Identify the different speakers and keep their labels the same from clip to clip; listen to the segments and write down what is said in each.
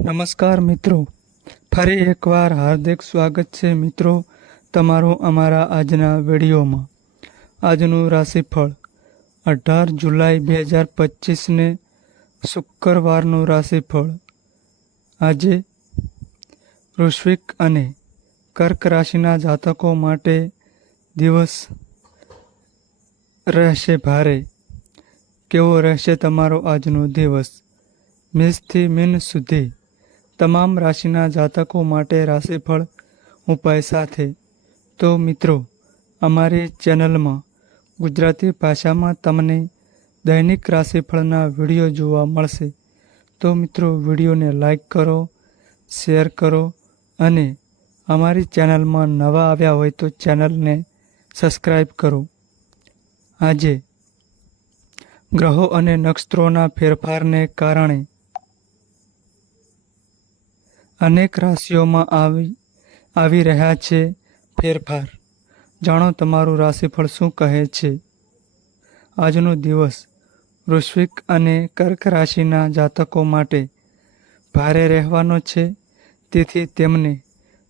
Speaker 1: નમસ્કાર મિત્રો. ફરી એકવાર હાર્દિક સ્વાગત છે મિત્રો તમારું અમારા આજના વિડીયોમાં. આજનું રાશિફળ અઢાર જુલાઈ બે હજાર પચીસને શુક્રવારનું રાશિફળ. આજે વૃશ્વિક અને કર્ક રાશિના જાતકો માટે દિવસ રહેશે ભારે. કેવો રહેશે તમારો આજનો દિવસ? મેષથી મીન સુધી તમામ રાશિના જાતકો માટે રાશિફળ ઉપાય સાથે. તો મિત્રો, અમારી ચેનલમાં ગુજરાતી ભાષામાં તમને દૈનિક રાશિફળના વીડિયો જોવા મળશે. તો મિત્રો, વિડીયોને લાઈક કરો, શેર કરો અને અમારી ચેનલમાં નવા આવ્યા હોય તો ચેનલને સબસ્ક્રાઈબ કરો. આજે ગ્રહો અને નક્ષત્રોના ફેરફારને કારણે અનેક રાશિઓમાં આવી આવી રહ્યા છે ફેરફાર. જાણો તમારું રાશિફળ શું કહે છે? આજનો દિવસ વૃશ્વિક અને કર્ક રાશિના જાતકો માટે ભારે રહેવાનો છે, તેથી તેમને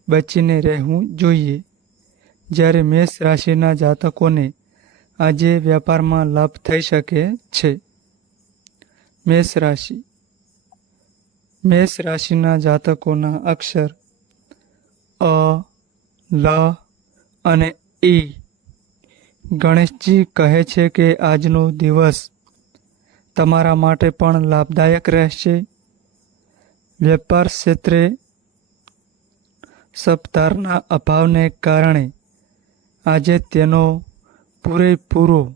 Speaker 1: બચીને રહેવું જોઈએ. જ્યારે મેષ રાશિના જાતકોને આજે વ્યાપારમાં લાભ થઈ શકે છે. મેષ રાશિ મેષ રાશિના જાતકોના અક્ષર અ, લ અને ઈ ગણેશજી કહે છે કે આજનો દિવસ તમારા માટે પણ લાભદાયક રહેશે. વેપાર ક્ષેત્રે સપ્તારના અભાવને કારણે આજે તેનો પૂરેપૂરો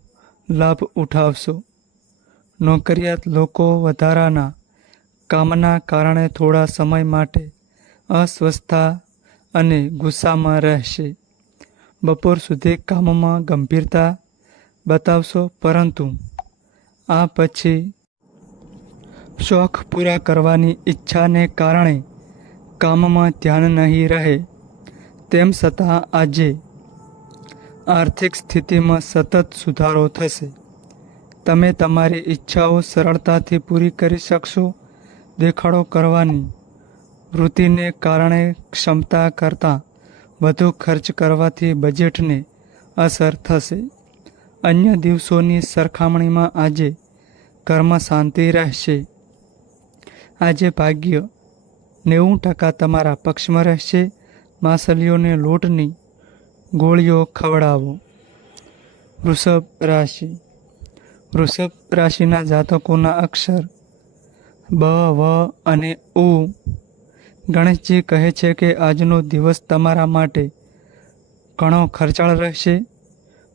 Speaker 1: લાભ ઉઠાવશો. નોકરિયાત લોકો વધારાના કામના કારણે થોડા સમય માટે અસ્વસ્થતા અને ગુસ્સામાં રહેશે. બપોર સુધી કામમાં ગંભીરતા બતાવશો, પરંતુ આ પછી શોખ પૂરા કરવાની ઈચ્છાને કારણે કામમાં ધ્યાન નહીં રહે. તેમ છતાં આજે આર્થિક સ્થિતિમાં સતત સુધારો થશે. તમે તમારી ઈચ્છાઓ સરળતાથી પૂરી કરી શકશો. દેખાડો કરવાની વૃત્તિને કારણે ક્ષમતા કરતાં વધુ ખર્ચ કરવાથી બજેટને અસર થશે. અન્ય દિવસોની સરખામણીમાં આજે ઘરમાં શાંતિ રહેશે. આજે ભાગ્ય નેવું ટકા તમારા પક્ષમાં રહેશે. માછલીઓને લોટની ગોળીઓ ખવડાવો. વૃષભ રાશિ. વૃષભ રાશિના જાતકોના અક્ષર બ, વ અને ઉ. ગણેશજી કહે છે કે આજનો દિવસ તમારા માટે ઘણો ખર્ચાળ રહેશે,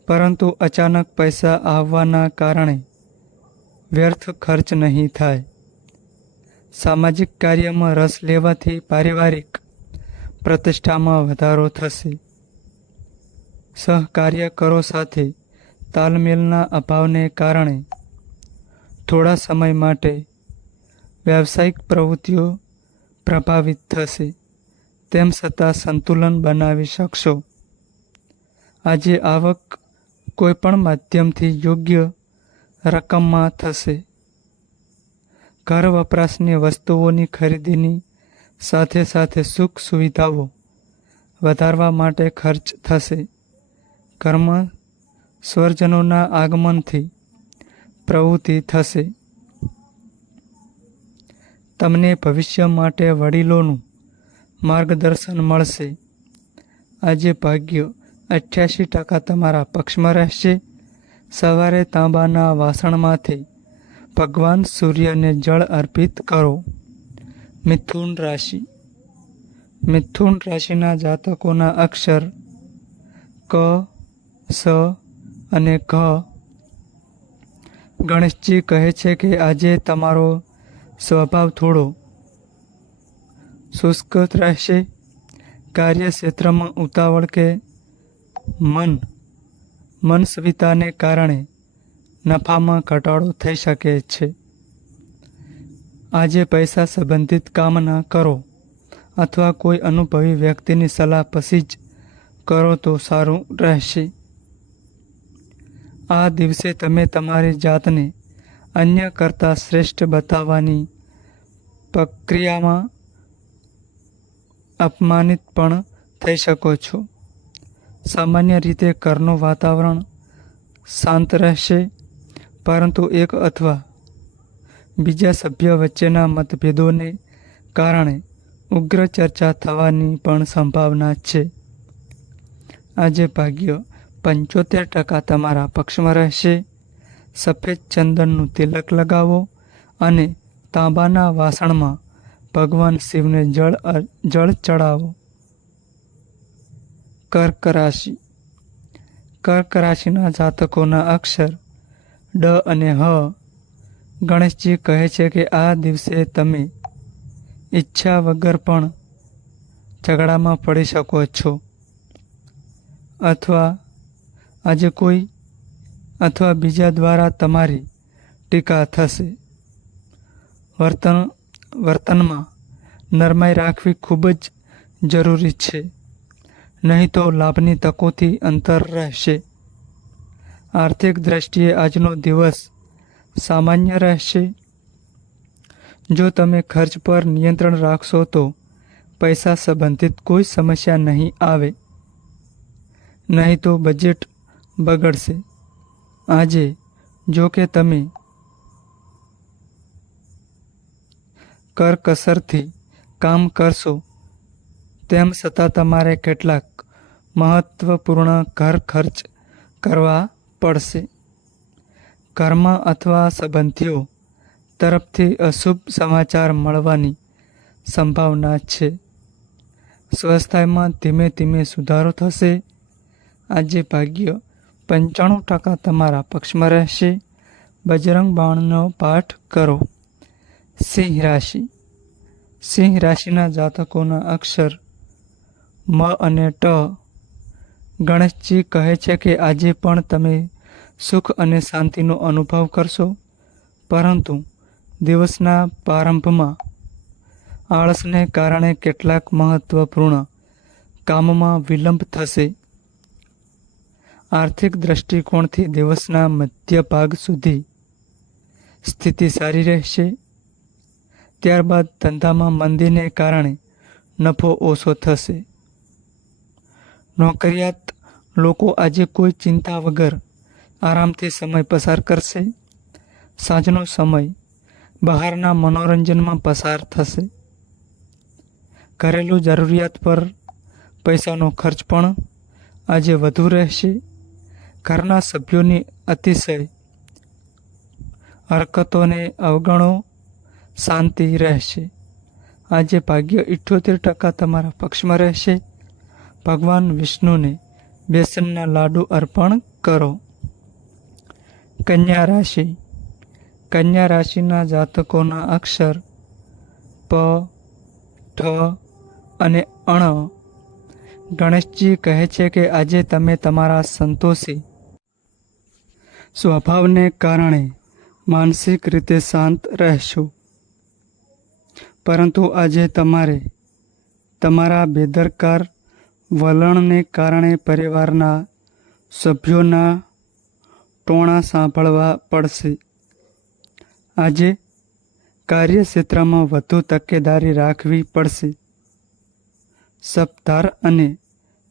Speaker 1: પરંતુ અચાનક પૈસા આવવાના કારણે વ્યર્થ ખર્ચ નહીં થાય. સામાજિક કાર્યમાં રસ લેવાથી પારિવારિક પ્રતિષ્ઠામાં વધારો થશે. સહકાર્યકરો સાથે તાલમેલના અભાવને કારણે થોડા સમય માટે વ્યાવસાયિક પ્રવૃત્તિઓ પ્રભાવિત થશે, તેમ છતાં સંતુલન બનાવી શકશો. આજે આવક કોઈપણ માધ્યમથી યોગ્ય રકમમાં થશે. ઘર વપરાશની વસ્તુઓની ખરીદીની સાથે સાથે સુખ સુવિધાઓ વધારવા માટે ખર્ચ થશે. ઘરમાં સ્વરજનોના આગમનથી પ્રવૃત્તિ થશે. તમને ભવિષ્ય માટે વડીલોનું માર્ગદર્શન મળશે. આજે ભાગ્ય અઠ્યાસી ટકા તમારા પક્ષમાં રહેશે. સવારે તાંબાના વાસણમાંથી ભગવાન સૂર્યને જળ અર્પિત કરો. મિથુન રાશિ. મિથુન રાશિના જાતકોના અક્ષર ક, સ અને ઘ. ગણેશજી કહે છે કે આજે તમારો સ્વભાવ થોડો શુષ્ક રહેશે. કાર્યક્ષેત્રમાં ઉતાવળ કે મન મનસ્વિતાને કારણે નફામાં ઘટાડો થઈ શકે છે. આજે પૈસા સંબંધિત કામ ન કરો અથવા કોઈ અનુભવી વ્યક્તિની સલાહ પછી જ કરો તો સારું રહેશે. આ દિવસે તમે તમારી જાતને અન્ય કરતાં શ્રેષ્ઠ બતાવવાની પ્રક્રિયામાં અપમાનિત પણ થઈ શકો છો. સામાન્ય રીતે ઘરનું વાતાવરણ શાંત રહેશે, પરંતુ એક અથવા બીજા સભ્ય વચ્ચેના મતભેદોને કારણે ઉગ્ર ચર્ચા થવાની પણ સંભાવના છે. આજે ભાગ્ય પંચોતેર ટકા તમારા પક્ષમાં રહેશે. સફેદ ચંદનનું તિલક લગાવો અને તાંબાના વાસણમાં ભગવાન શિવને જળ જળ ચડાવો. કર્ક રાશિ કર્ક રાશિના જાતકોના અક્ષર ડ અને હ. ગણેશજી કહે છે કે આ દિવસે તમે ઈચ્છા વગર પણ ઝઘડામાં પડી શકો છો. અથવા આજે કોઈ અથવા બીજા દ્વારા તમારી ટીકા થશે. વર્તન, વર્તનમાં નરમાઈ રાખવી ખૂબ જ જરૂરી છે. નહીં તો લાભની તકોથી અંતર રહેશે. આર્થિક દ્રષ્ટિએ આજનો દિવસ સામાન્ય રહેશે. જો તમે ખર્ચ પર નિયંત્રણ રાખશો તો પૈસા સંબંધિત કોઈ સમસ્યા નહીં આવે. નહીં તો બજેટ બગડશે. આજે જો કે તમે કરકસરથી કામ કરશો, તેમ છતાં તમારે કેટલાક મહત્વપૂર્ણ ઘર ખર્ચ કરવા પડશે. ઘરમાં અથવા સંબંધીઓ તરફથી અશુભ સમાચાર મળવાની સંભાવના છે. સ્વાસ્થ્યમાં ધીમે ધીમે સુધારો થશે. આજે ભાગ્ય પંચાણું ટકા તમારા પક્ષમાં રહેશે. બજરંગ બાણનો પાઠ કરો. સિંહ રાશિ. સિંહ રાશિના જાતકોના અક્ષર મ અને ટ. ગણેશજી કહે છે કે આજે પણ તમે સુખ અને શાંતિનો અનુભવ કરશો. પરંતુ દિવસના પ્રારંભમાં આળસને કારણે કેટલાક મહત્વપૂર્ણ કામમાં વિલંબ થશે. આર્થિક દૃષ્ટિકોણથી દિવસના મધ્ય ભાગ સુધી સ્થિતિ સારી રહેશે. ત્યારબાદ ધંધામાં મંદીને કારણે નફો ઓછો થશે. નોકરિયાત લોકો આજે કોઈ ચિંતા વગર આરામથી સમય પસાર કરશે. સાંજનો સમય બહારના મનોરંજનમાં પસાર થશે. ઘરેલું જરૂરિયાત પર પૈસાનો ખર્ચ પણ આજે વધુ રહેશે. ઘરના સભ્યોની અતિશય હરકતોને અવગણો, શાંતિ રહેશે. આજે ભાગ્ય ઇઠ્યોતેર ટકા તમારા પક્ષમાં રહેશે. ભગવાન વિષ્ણુને બેસનના લાડુ અર્પણ કરો. કન્યા રાશિ. કન્યા રાશિના જાતકોના અક્ષર પ ઠ અને અણ ગણેશજી કહે છે કે આજે તમે તમારા સંતોષી સ્વભાવને કારણે માનસિક રીતે શાંત રહેશો. પરંતુ આજે તમારે તમારા બેદરકાર વલણને કારણે પરિવારના સભ્યોના ટોણા સાંભળવા પડશે. આજે કાર્યક્ષેત્રમાં વધુ તકેદારી રાખવી પડશે. સપ્તાર અને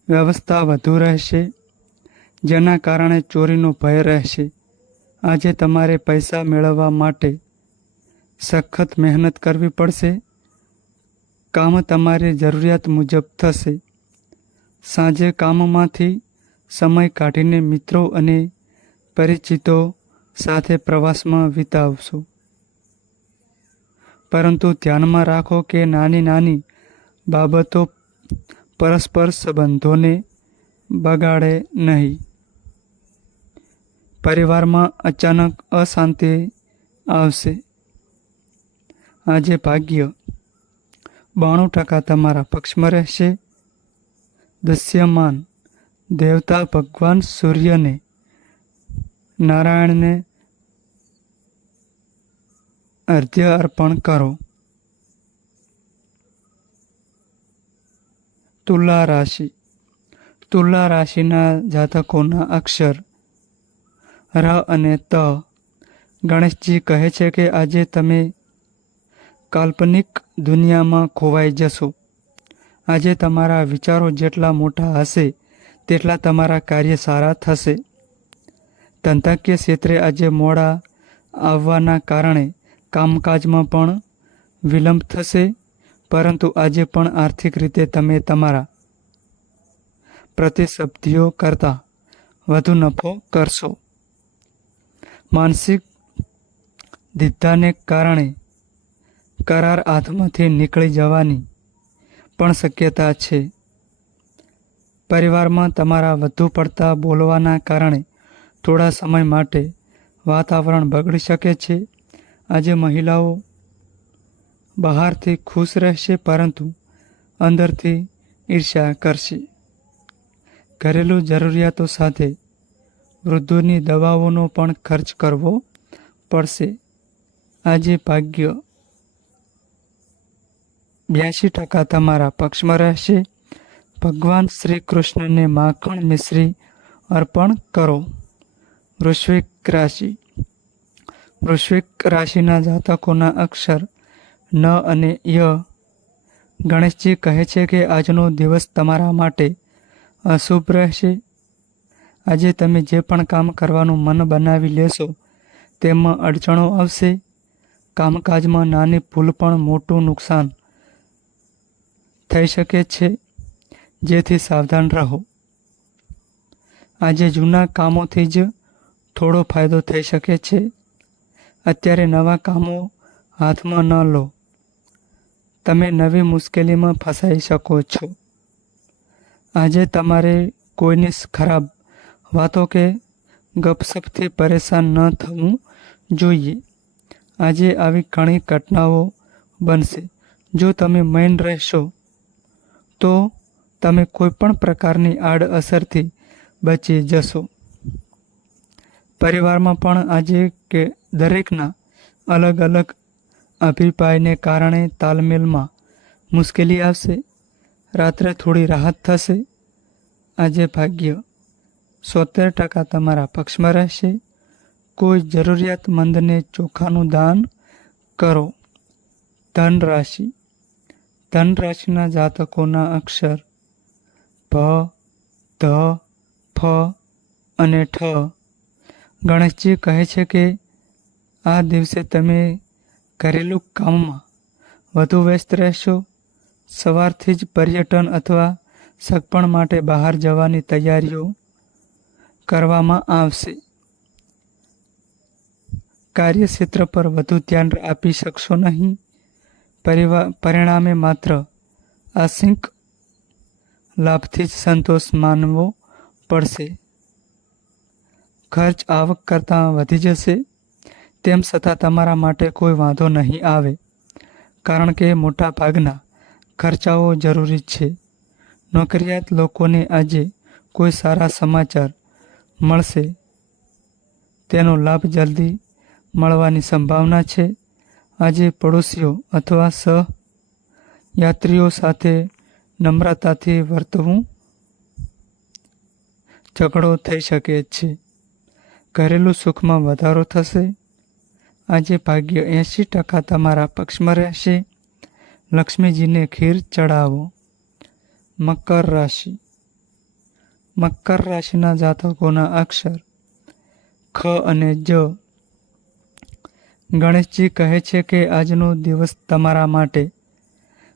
Speaker 1: વ્યવસ્થા વધુ રહેશે, જેના કારણે ચોરીનો ભય રહેશે. આજે તમારે પૈસા મેળવવા માટે સખત મહેનત કરવી પડશે. કામ તમારી જરૂરિયાત મુજબ થશે. સાંજે કામમાંથી સમય કાઢીને મિત્રો અને પરિચિતો સાથે પ્રવાસમાં વિતાવશો. પરંતુ ધ્યાનમાં રાખો કે નાની નાની બાબતો પરસ્પર સંબંધોને બગાડે નહીં. પરિવારમાં અચાનક અશાંતિ આવશે. આજે ભાગ્ય બાણું ટકા તમારા પક્ષમાં રહેશે. દસ્યમાન દેવતા ભગવાન સૂર્યને, નારાયણને અર્ધ્ય અર્પણ કરો. તુલા રાશિ. તુલા રાશિના જાતકોના અક્ષર ર અને ત. ગણેશજી કહે છે કે આજે તમે કાલ્પનિક દુનિયામાં ખોવાઈ જશો. આજે તમારા વિચારો જેટલા મોટા હશે, તેટલા તમારા કાર્ય સારા થશે. ધંધાકીય ક્ષેત્રે આજે મોડા આવવાના કારણે કામકાજમાં પણ વિલંબ થશે, પરંતુ આજે પણ આર્થિક રીતે તમે તમારા પ્રતિશબ્દીઓ કરતાં વધુ નફો કરશો. માનસિક દિદ્ધાને કારણે કરાર હાથમાંથી નીકળી જવાની પણ શક્યતા છે. પરિવારમાં તમારા વધુ પડતા બોલવાના કારણે થોડા સમય માટે વાતાવરણ બગડી શકે છે. આજે મહિલાઓ બહારથી ખુશ રહેશે પરંતુ અંદરથી ઈર્ષ્યા કરશે. ઘરેલું જરૂરિયાતો સાથે વૃદ્ધોની દવાઓનો પણ ખર્ચ કરવો પડશે. આજે ભાગ્ય બ્યાસી ટકા તમારા પક્ષમાં રહેશે. ભગવાન શ્રી કૃષ્ણને માખણ મિશ્રી અર્પણ કરો. વૃશ્વિક રાશિ. વૃશ્વિક રાશિના જાતકોના અક્ષર ન અને ય ગણેશજી કહે છે કે આજનો દિવસ તમારા માટે અશુભ રહેશે. આજે તમે જે પણ કામ કરવાનું મન બનાવી લેશો, તેમાં અડચણો આવશે. કામકાજમાં નાની ભૂલ પણ મોટું નુકસાન થઈ શકે છે. જેથી સાવધાન રહો. આજે જૂના કામોથી જ થોડો ફાયદો થઈ શકે છે. અત્યારે નવા કામો હાથમાં ન લો. તમે નવી મુશ્કેલીમાં ફસાઈ શકો છો. આજે તમારે કોઈની ખરાબ વાતો કે ગપસપથી પરેશાન ન થવું જોઈએ. આજે આવી ઘણી ઘટનાઓ બનશે. જો તમે મૈન રહેશો, તો તમે કોઈ પણ પ્રકારની આડઅસરથી બચી જશો. પરિવારમાં પણ આજે કે દરેકના અલગ અલગ અભિપ્રાયને કારણે તાલમેલમાં મુશ્કેલી આવશે. રાત્રે થોડી રાહત થશે. આજે ભાગ્ય સોતેર ટકા તમારા પક્ષમાં રહેશે. કોઈ જરૂરિયાતમંદને ચોખાનું દાન કરો. ધન રાશિ ધન રાશિના જાતકોના અક્ષર ભ ધ, ફ અને ઠ. ગણેશજી કહે છે કે આ દિવસે તમે ઘરેલું કામમાં વધુ વ્યસ્ત રહેશો. સવારથી જ પર્યટન અથવા સગપણ માટે બહાર જવાની તૈયારીઓ કરવામાં આવશે. કાર્યક્ષેત્ર પર વધુ ધ્યાન આપી શકશો નહીં. પરિણામે માત્ર અસિંક લાભથી જ સંતોષ માનવો પડશે. ખર્ચ આવક કરતાં વધી જશે. તેમ છતાં તમારા માટે કોઈ વાંધો નહીં આવે, કારણ કે મોટા ભાગના ખર્ચાઓ જરૂરી છે. નોકરિયાત લોકોને આજે કોઈ સારા સમાચાર મળશે. તેનો લાભ જલ્દી મળવાની સંભાવના છે. આજે પડોશીઓ અથવા સહ યાત્રીઓ સાથે નમ્રતાથી વર્તવું ઝઘડો થઈ શકે છે. ઘરેલું સુખમાં વધારો થશે. આજે ભાગ્ય એંશી ટકા તમારા પક્ષમાં રહેશે. લક્ષ્મીજીને ખીર ચડાવો. મકર રાશિ. મકર રાશિના જાતકોના અક્ષર ખ અને જ. ગણેશજી કહે છે કે આજનો દિવસ તમારા માટે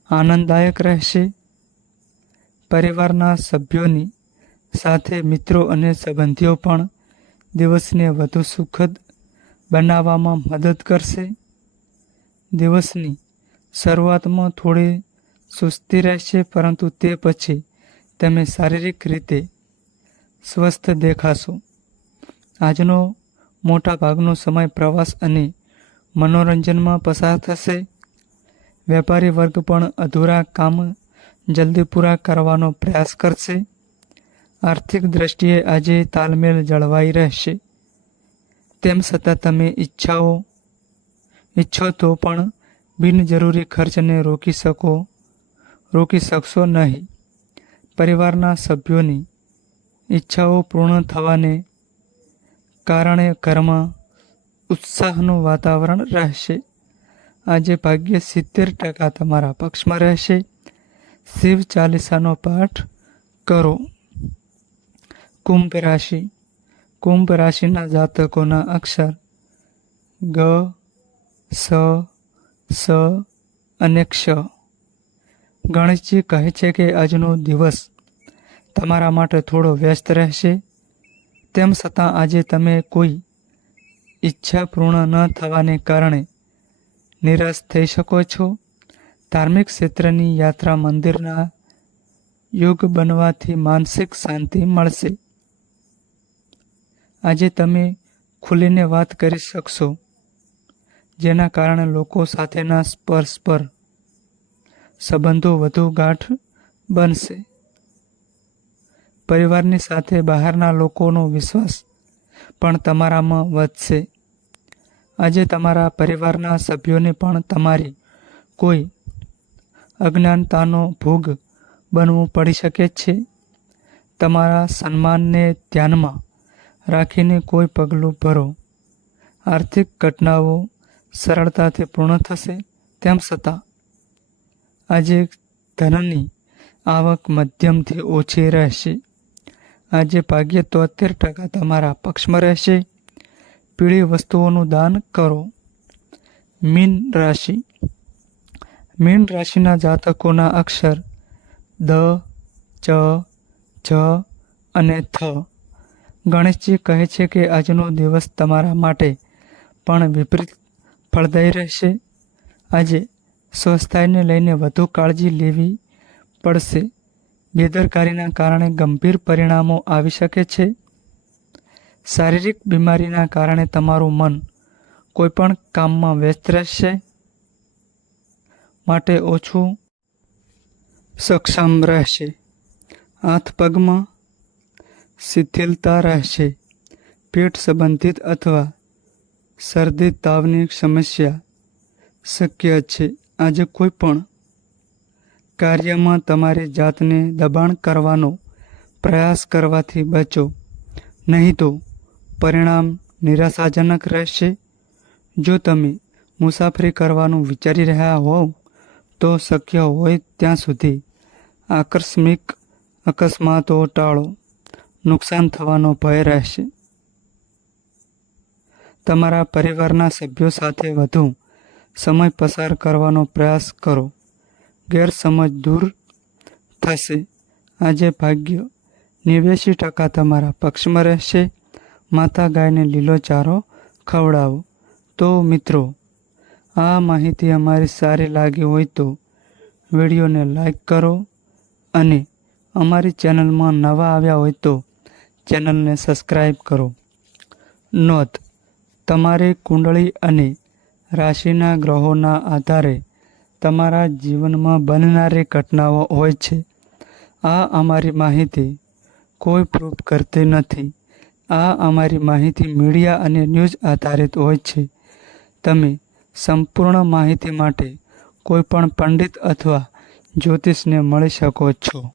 Speaker 1: આનંદદાયક રહેશે. પરિવારના સભ્યોની સાથે મિત્રો અને સંબંધીઓ પણ દિવસને વધુ સુખદ બનાવવામાં મદદ કરશે. દિવસની શરૂઆતમાં થોડી સુસ્તી રહેશે, પરંતુ તે પછી તમે શારીરિક રીતે સ્વસ્થ દેખાશો. આજનો મોટા ભાગનો સમય પ્રવાસ અને મનોરંજનમાં પસાર થશે. વેપારી વર્ગ પણ અધૂરા કામ જલ્દી પૂરા કરવાનો પ્રયાસ કરશે. આર્થિક દ્રષ્ટિએ આજે તાલમેલ જળવાઈ રહેશે. તેમ છતાં તમે ઈચ્છાઓ ઈચ્છો તો પણ બિનજરૂરી ખર્ચને રોકી શકો, રોકી શકશો નહીં. પરિવારના સભ્યોની ઈચ્છાઓ પૂર્ણ થવાને કારણે ઘરમાં ઉત્સાહનું વાતાવરણ રહેશે. આજે ભાગ્ય સિત્તેર ટકા તમારા પક્ષમાં રહેશે. શિવ ચાલીસાનો પાઠ કરો. કુંભ રાશિ. કુંભ રાશિના જાતકોના અક્ષર ગ, સ સ અને ક્ષ. ગણેશજી કહે છે કે આજનો દિવસ તમારા માટે થોડો વ્યસ્ત રહેશે. તેમ છતાં આજે તમે કોઈ ઈચ્છા પૂર્ણ ન થવાને કારણે નિરાશ થઈ શકો છો. ધાર્મિક ક્ષેત્રની યાત્રા મંદિરના યોગ બનવાથી માનસિક શાંતિ મળશે. આજે તમે ખુલીને વાત કરી શકશો, જેના કારણે લોકો સાથેના સ્પર્શ પર સંબંધો વધુ ગાંઠ બનશે. પરિવારની સાથે બહારના લોકોનો વિશ્વાસ પણ તમારામાં વધશે. આજે તમારા પરિવારના સભ્યોને પણ તમારી કોઈ અજ્ઞાનતાનો ભોગ બનવું પડી શકે છે. તમારા સન્માનને ધ્યાનમાં રાખીને કોઈ પગલું ભરો. આર્થિક ઘટનાઓ સરળતાથી પૂર્ણ થશે તેમ છતાં, આજે ધનની આવક મધ્યમથી ઓછી રહેશે. આજે ભાગ્ય તોતેર ટકા તમારા પક્ષમાં રહેશે. પીળી વસ્તુઓનું દાન કરો. મીન રાશિ. મીન રાશિના જાતકોના અક્ષર દ, ચ, જ અને થ. ગણેશજી કહે છે કે આજનો દિવસ તમારા માટે પણ વિપરીત ફળદાયી રહેશે. આજે સ્વસ્થતાને લઈને વધુ કાળજી લેવી પડશે. બેદરકારીના કારણે ગંભીર પરિણામો આવી શકે છે. શારીરિક બીમારીના કારણે તમારું મન કોઈપણ કામમાં વ્યસ્ત રહેશે માટે ઓછું સક્ષમ રહેશે. હાથ પગમાં શિથિલતા રહેશે. પેટ સંબંધિત અથવા શરદી તાવની સમસ્યા શક્ય છે. આજે કોઈ પણ કાર્યમાં તમારી જાતને દબાણ કરવાનો પ્રયાસ કરવાથી બચો. નહીં તો પરિણામ નિરાશાજનક રહેશે. જો તમે મુસાફરી કરવાનું વિચારી રહ્યા હોવ, તો શક્ય હોય ત્યાં સુધી આકસ્મિક અકસ્માતો ટાળો. નુકસાન થવાનો ભય રહેશે. તમારા પરિવારના સભ્યો સાથે વધુ સમય પસાર કરવાનો પ્રયાસ કરો. ગેરસમજ દૂર થશે. આજે ભાગ્ય નેવ્યાસી ટકા તમારા પક્ષમાં રહેશે. માતા ગાયને લીલો ચારો ખવડાવો. તો મિત્રો, આ માહિતી અમારી સારી લાગી હોય તો વિડીયોને લાઈક કરો અને અમારી ચેનલમાં નવા આવ્યા હોય તો ચેનલને સબસ્ક્રાઈબ કરો. નોંધ, તમારી કુંડળી અને રાશિના ગ્રહોના આધારે તમારા જીવનમાં બનનારી ઘટનાઓ હોય છે. આ અમારી માહિતી કોઈ પ્રૂફ કરતી નથી. આ અમારી માહિતી મીડિયા અને ન્યૂઝ આધારિત હોય છે. તમે સંપૂર્ણ માહિતી માટે કોઈપણ પંડિત અથવા જ્યોતિષને મળી શકો છો.